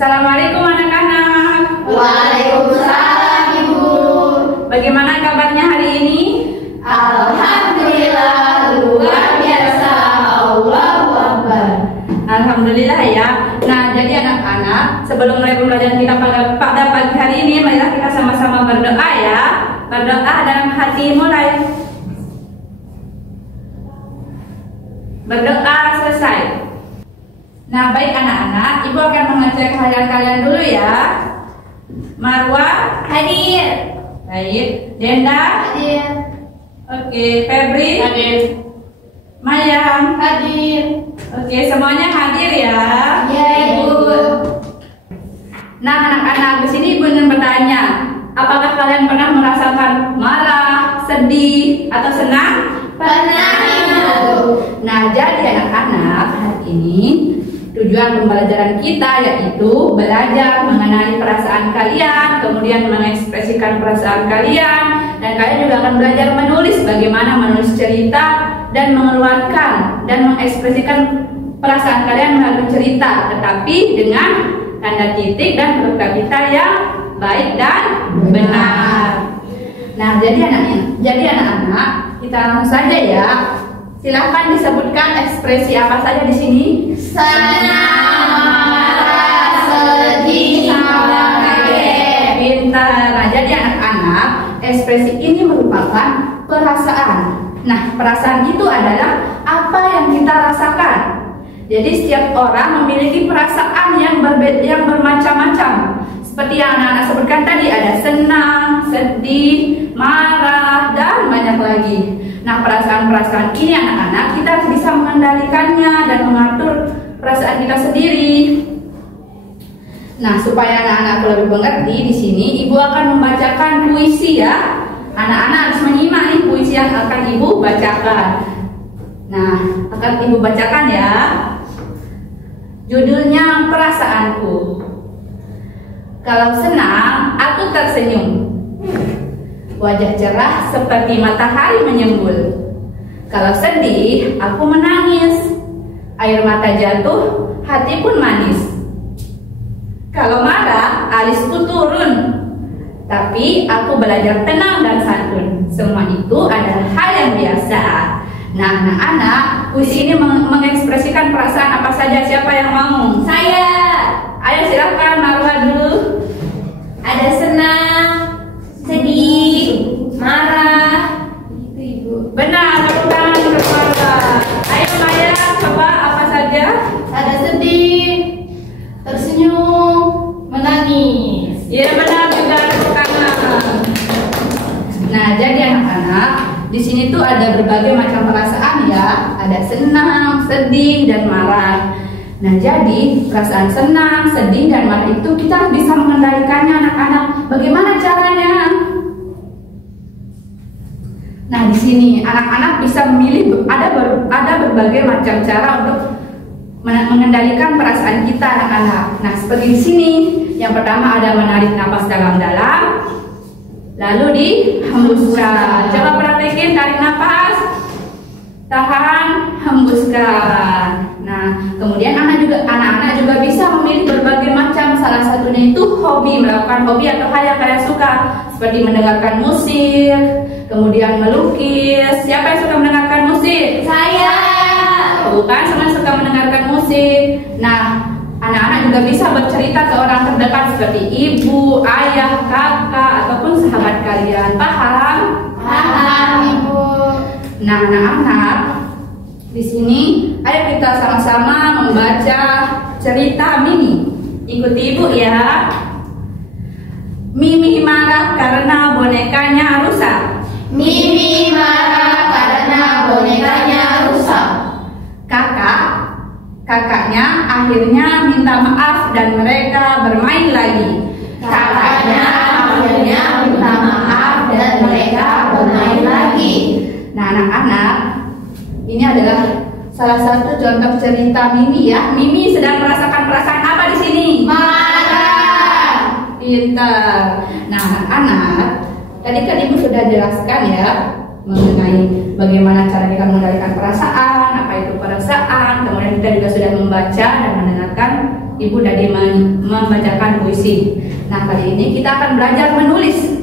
Assalamualaikum anak-anak. Waalaikumsalam Ibu. Bagaimana kabarnya hari ini? Alhamdulillah luar biasa. Allahu Akbar. Alhamdulillah ya. Nah, jadi anak-anak, sebelum mulai pembelajaran kita pada pagi hari ini, marilah kita sama-sama berdoa ya. Berdoa dalam hati mulai. Berdoa selesai. Nah, baik anak-anak, Ibu akan mengajak kalian dulu ya. Marwa hadir. Baik. Denda Hadir. Oke. Febri Hadir. Mayang Hadir. Oke, semuanya hadir ya. Ya Ibu. Nah, anak-anak, di sini Ibu ingin bertanya, apakah kalian pernah merasakan marah, sedih, atau senang? Pernah Ibu. Nah, jadi anak-anak, hari ini tujuan pembelajaran kita yaitu belajar mengenali perasaan kalian, kemudian mengekspresikan perasaan kalian, dan kalian juga akan belajar menulis, bagaimana menulis cerita dan mengeluarkan dan mengekspresikan perasaan kalian melalui cerita, tetapi dengan tanda titik dan huruf kapital yang baik dan benar. Nah, jadi anak-anak, kita langsung saja ya. Silahkan disebutkan ekspresi apa saja di sini. Senang, marah, sedih, sama kaget. Pintar. Nah, jadi anak-anak, ekspresi ini merupakan perasaan. Nah, perasaan itu adalah apa yang kita rasakan. Jadi setiap orang memiliki perasaan yang bermacam-macam. Seperti yang anak-anak sebutkan tadi, ada senang, sedih, marah, dan banyak lagi. Nah, perasaan-perasaan ini anak-anak kita harus bisa mengendalikannya dan mengatur perasaan kita sendiri. Nah, supaya anak-anak lebih mengerti, di sini Ibu akan membacakan puisi ya. Anak-anak harus menyimak nih puisi yang akan Ibu bacakan. Nah, akan Ibu bacakan ya. Judulnya Perasaanku. Kalau senang, aku tersenyum. Wajah cerah seperti matahari menyembul. Kalau sedih, aku menangis. Air mata jatuh, hati pun manis. Kalau marah, alisku turun. Tapi aku belajar tenang dan santun. Semua itu adalah hal yang biasa. Nah, anak-anak, puisi ini mengekspresikan perasaan apa saja. Siapa yang mau? Saya. Ayo silakan, Marwa dulu. Ada senang, sedih, marah. Itu Ibu. Benar, tepuk tangan untuk Marwa. Ayo Maya, coba apa saja? Ada sedih, tersenyum, menangis. Ya benar juga, tepuk tangan. Nah, jadi anak-anak, di sini tuh ada berbagai macam perasaan ya. Ada senang, sedih, dan marah. Nah, jadi perasaan senang, sedih, dan marah itu kita bisa mengendalikannya anak-anak. Bagaimana caranya? Nah, di sini anak-anak bisa memilih ada berbagai macam cara untuk mengendalikan perasaan kita anak-anak. Nah, seperti di sini, yang pertama ada menarik napas dalam-dalam, lalu dihembuskan. Coba praktekin, tarik napas, tahan, hembuskan. Nah, kemudian anak-anak juga bisa memilih berbagai macam, salah satunya itu hobi, melakukan hobi atau hal yang kalian suka, seperti mendengarkan musik, kemudian melukis. Siapa yang suka mendengarkan musik? Saya. Bukan, semua suka mendengarkan musik. Nah, anak-anak juga bisa bercerita ke orang terdekat seperti ibu, ayah, kakak, ataupun sahabat kalian. Paham? Paham Ibu. Nah, anak-anak, di sini ayo kita sama-sama membaca cerita Mimi. Ikuti Ibu ya. Mimi marah karena bonekanya rusak. Mimi marah karena bonekanya rusak. Kakaknya akhirnya minta maaf dan mereka bermain lagi. Kakaknya akhirnya minta maaf dan mereka bermain lagi. Nah, anak-anak, ini adalah salah satu contoh cerita Mimi ya. Mimi sedang merasakan perasaan apa di sini? Marah. Pintar. Nah, anak-anak, tadi kan Ibu sudah jelaskan ya mengenai bagaimana cara kita mengendalikan perasaan, apa itu perasaan, kemudian kita juga sudah membaca dan mendengarkan Ibu tadi membacakan puisi. Nah, kali ini kita akan belajar menulis.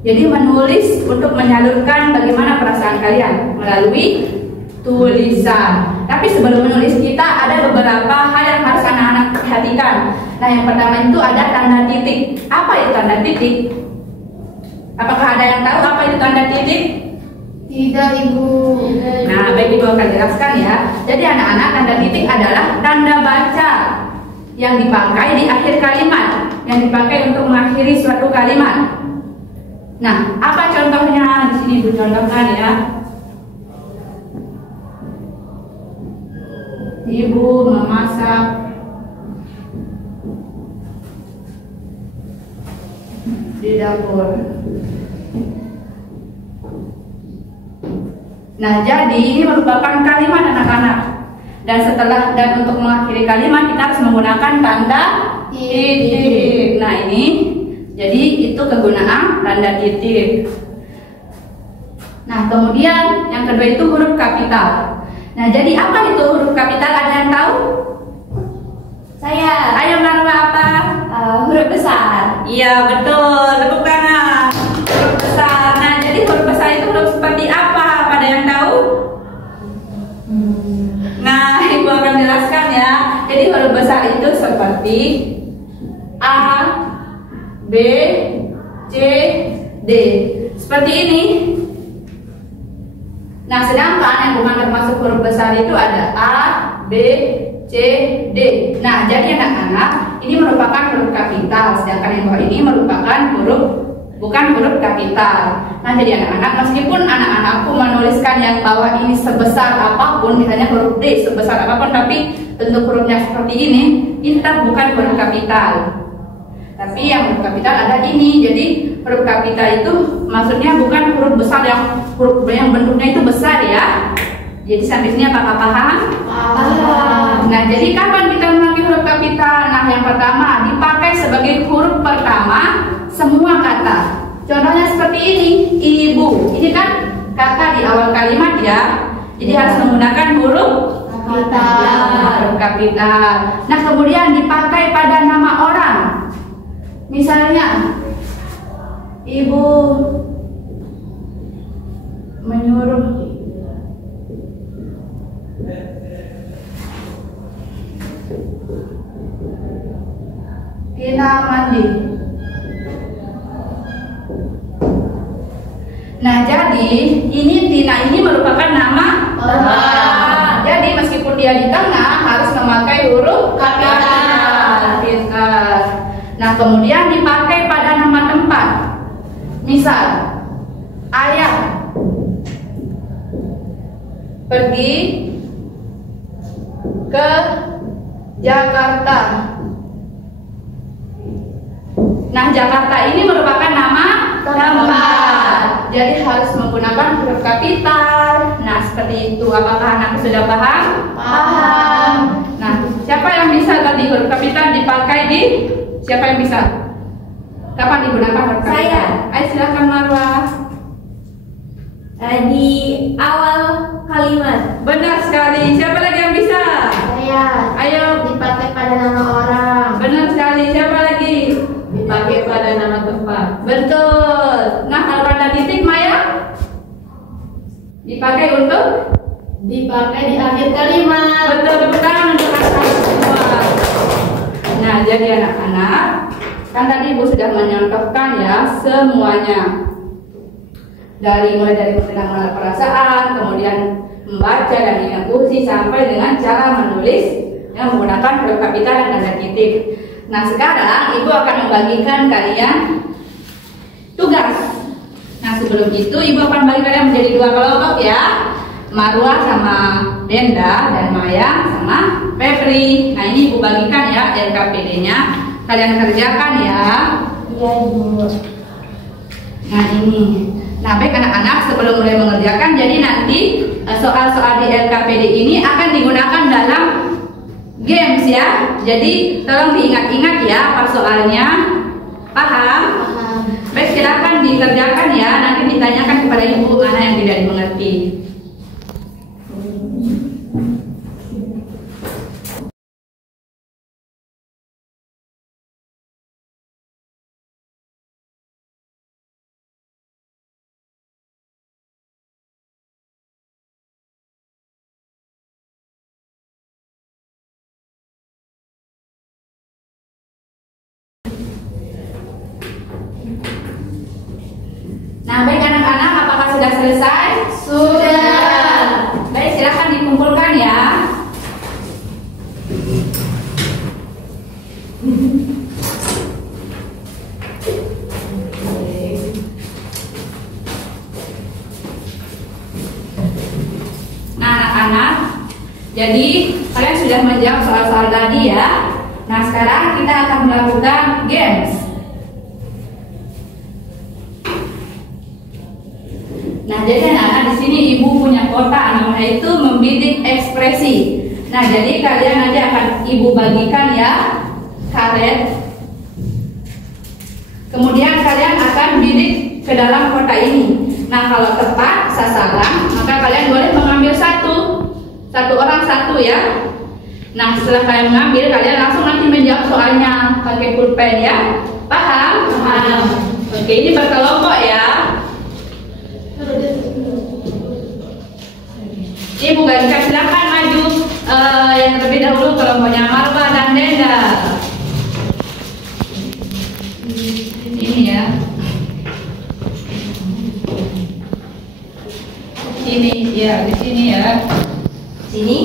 Jadi menulis untuk menyalurkan bagaimana perasaan kalian melalui tulisan. Tapi sebelum menulis kita ada beberapa hal yang harus anak-anak perhatikan. Nah, yang pertama itu ada tanda titik. Apa itu tanda titik? Apakah ada yang tahu apa itu tanda titik? Tidak, Ibu. Nah, baik, Ibu akan jelaskan ya. Jadi anak-anak, tanda titik adalah tanda baca yang dipakai di akhir kalimat, yang dipakai untuk mengakhiri suatu kalimat. Nah, apa contohnya? Di sini Ibu contohkan ya. Ibu memasak di dapur. Nah, jadi ini merupakan kalimat anak-anak. Dan untuk mengakhiri kalimat kita harus menggunakan tanda titik. Nah, ini jadi itu kegunaan tanda titik. Nah, kemudian yang kedua itu huruf kapital. Nah, jadi apa itu huruf kapital? Ada yang tahu? Saya. Ayo Marwa, apa? Huruf besar. Iya, betul. Tepuk tangan. Huruf besar. Nah, jadi huruf besar itu huruf seperti apa? Ada yang tahu? Nah, Ibu akan jelaskan ya. Jadi huruf besar itu seperti A, B, C, D. Seperti ini. Nah, sedangkan yang bukan termasuk huruf besar itu ada A, B, C, D. Nah, jadi anak-anak, ini merupakan huruf kapital, sedangkan yang bawah ini merupakan bukan huruf kapital. Nah, jadi anak-anak, meskipun anak-anakku menuliskan yang bawah ini sebesar apapun, misalnya huruf D sebesar apapun, tapi bentuk hurufnya seperti ini tetap bukan huruf kapital. Tapi yang huruf kapital ada ini. Jadi huruf kapital itu maksudnya bukan huruf besar huruf yang bentuknya itu besar ya. Jadi sampai sini apakah paham? Paham. Nah, jadi kapan kita memakai huruf kapital? Nah, yang pertama dipakai sebagai huruf pertama semua kata. Contohnya seperti ini, ibu. Ini kan kata di awal kalimat ya. Jadi harus menggunakan huruf kapital. Nah, kemudian dipakai pada nama orang. Misalnya, ibu menyuruh Tina mandi. Nah, jadi Tina ini merupakan nama orang. Jadi meskipun dia di tengah harus memakai huruf kapital. Nah, kemudian dipakai pada nama tempat. Misal, ayah pergi ke Jakarta. Nah, Jakarta ini merupakan nama tempat. Jadi harus menggunakan huruf kapital. Nah, seperti itu. Apakah anakku sudah paham? Paham. Nah, siapa yang bisa tadi huruf kapital dipakai di? Siapa yang bisa? Kapan digunakan huruf kapital? Saya. Ayo silakan Marwa. Di awal kalimat. Benar sekali. Siapa lagi yang bisa? Saya. Ayo. Dipakai pada nama orang. Benar sekali. Siapa lagi? Dipakai pada nama tempat. Betul. Nah, kalau tanda titik Maya dipakai untuk? Dipakai di akhir kalimat. Betul, tepuk tangan untuk anak-anak semua. Nah, jadi anak-anak, kan tadi Ibu sudah menyontohkan ya semuanya. Mulai dari mengenal perasaan, kemudian membaca dan mengeksekusi sampai dengan cara menulis yang menggunakan huruf kapital dan tanda titik. Nah, sekarang Ibu akan membagikan kalian tugas. Nah, sebelum itu Ibu akan bagi kalian menjadi 2 kelompok ya. Marwa sama Denda dan Maya sama Febri. Nah, ini Ibu bagikan ya LKPD-nya. Kalian kerjakan ya. Iya, Ibu. Nah, ini. Nah, baik anak-anak, sebelum mulai mengerjakan, jadi nanti soal-soal di LKPD ini akan digunakan dalam games ya. Jadi tolong diingat-ingat ya apa soalnya. Paham? Paham. Baik, silakan dikerjakan ya. Nanti ditanyakan kepada Ibu mana yang tidak dimengerti. selesai? Sudah. Baik, silakan dikumpulkan ya. Nah, anak-anak, jadi kalian sudah menjawab soal-soal tadi ya. Nah, sekarang kita akan melakukan games. Nah, jadi anak-anak, di sini ibu punya kotak namanya itu membidik ekspresi. Nah, jadi kalian nanti akan ibu bagikan ya karet. Kemudian kalian akan bidik ke dalam kotak ini. Nah, kalau tepat sasaran, maka kalian boleh mengambil satu orang satu ya. Nah, setelah kalian mengambil, kalian langsung nanti menjawab soalnya pakai pulpen ya. Paham? Paham. Oke, ini berkelompok ya. Ibu Gadika, silakan maju yang terlebih dahulu kelompoknya Marwa dan Denda. Ini ya. Sini ya, di sini ya. Sini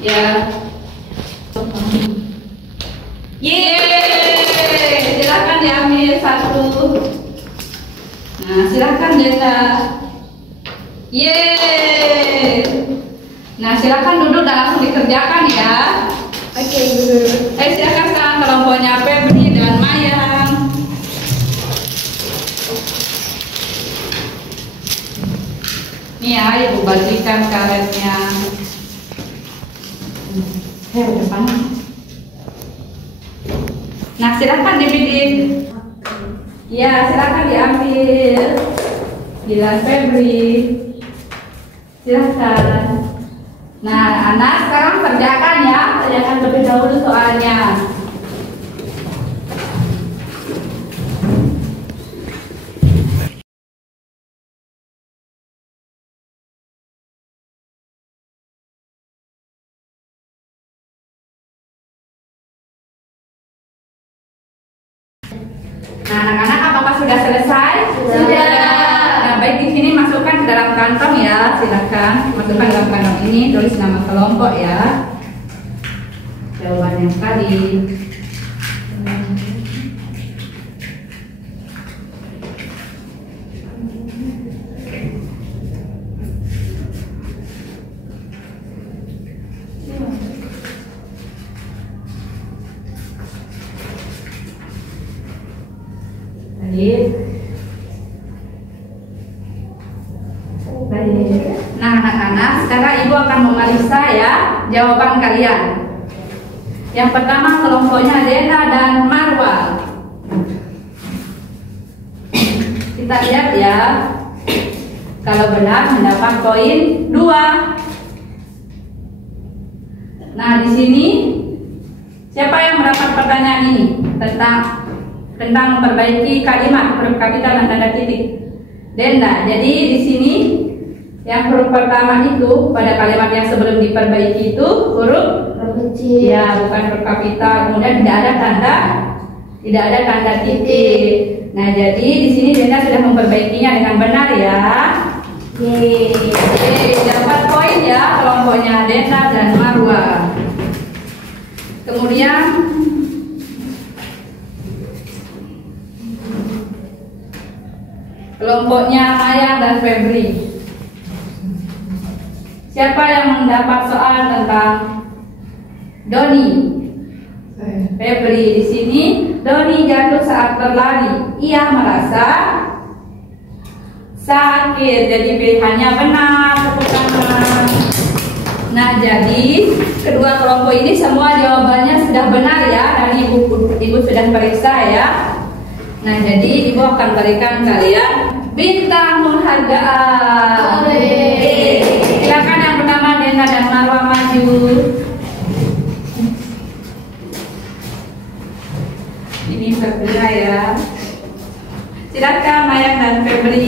ya. Yeay, silakan diambil satu. Nah, silakan Denda. Yeay. Nah, silakan duduk dan langsung dikerjakan ya. Oke, Ibu. Silakan sekarang kelompoknya Febri dan Mayang. Nih ya, ibu bagikan karetnya. Depan. Nah, silakan dibidik. Ya, silakan diambil. Bila Febri. Silakan. Nah, anak sekarang kerjakan ya. Kerjakan terlebih dahulu soalnya. Nah, anak-anak, apakah sudah selesai? Sudah. Nah, baik, di sini masukkan ke dalam kantong ya. Silakan masukkan dalam kantong ini, tulis nama kelompok ya. Jawabannya tadi. Nah, anak-anak, sekarang ibu akan memeriksa ya jawaban kalian. Yang pertama kelompoknya Dena dan Marwa. Kita lihat ya. Kalau benar mendapat poin 2. Nah, di sini siapa yang mendapat pertanyaan ini tentang memperbaiki kalimat huruf kapital dan tanda titik? Denda. Jadi di sini yang huruf pertama itu pada kalimat yang sebelum diperbaiki itu huruf Kecil. ya, bukan huruf kapital. Kemudian tidak ada tanda titik. Nah, jadi di sini Denda sudah memperbaikinya dengan benar ya. Yeay, dapat poin ya kelompoknya Denda dan Marwa. Kemudian kelompoknya Mayang dan Febri. Siapa yang mendapat soal tentang Doni? Febri. Di sini Doni jatuh saat berlari. Ia merasa sakit. Jadi pilihannya benar. Tepuk tangan. Nah, jadi kedua kelompok ini semua jawabannya sudah benar ya. Dan ibu sudah periksa ya. Nah, jadi ibu akan berikan kalian bintang penghargaan. Silakan yang pertama Dena dan Marwa maju. Ini berbeda ya. Silakan Mayang dan Febri.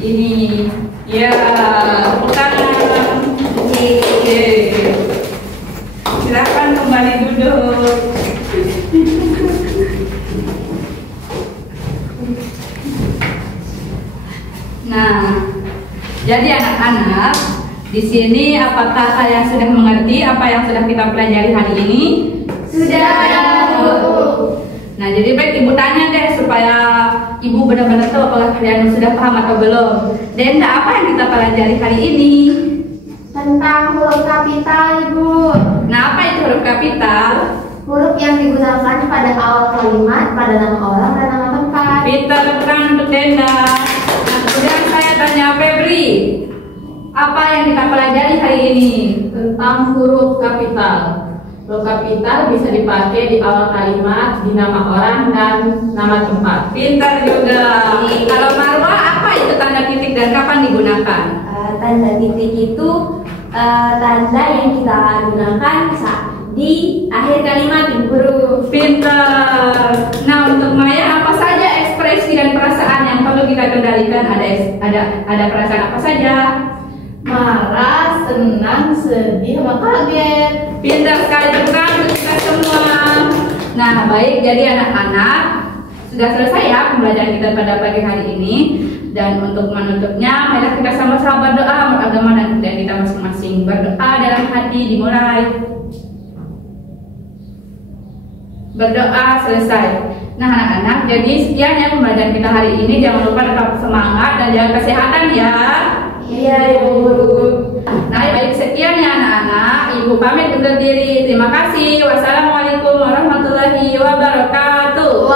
Ini ya, bukan. Silakan kembali duduk. Nah, jadi anak-anak, di sini apakah kalian sudah mengerti apa yang sudah kita pelajari hari ini? Sudah, Bu. Nah, jadi baik Ibu tanya deh supaya Ibu benar-benar tahu apakah kalian sudah paham atau belum. Denda, apa yang kita pelajari hari ini? Tentang huruf kapital, Ibu. Nah, apa itu huruf kapital? Huruf yang digunakan pada awal kalimat, pada nama orang dan nama tempat. Pintar, tepuk tangan untuk Denda. Nah, kemudian saya tanya Febri, apa yang kita pelajari hari ini? Tentang huruf kapital. Huruf kapital bisa dipakai di awal kalimat, di nama orang dan nama tempat. Pintar juga. Kalau Marwa, apa itu tanda titik dan kapan digunakan? Tanda titik itu tanda yang kita gunakan saat di akhir kalimat, Ibu. Pintar. Nah, untuk Maya, apa saja ekspresi dan perasaan yang perlu kita kendalikan? Ada perasaan apa saja? Marah, senang, sedih, sama kaget. Pintar sekali, bukan untuk kita semua. Nah, baik, jadi anak-anak sudah selesai ya pembelajaran kita pada pagi hari ini. Dan untuk menutupnya, mari kita sama-sama berdoa beragama dan kita masing-masing. Berdoa dalam hati dimulai. Berdoa selesai. Nah anak-anak, jadi sekian ya pembelajaran kita hari ini. Jangan lupa tetap semangat dan jaga kesehatan ya. Iya, Ibu. Nah baik, sekian ya anak-anak. Ibu pamit undur diri. Terima kasih. Wassalamualaikum warahmatullahi wabarakatuh.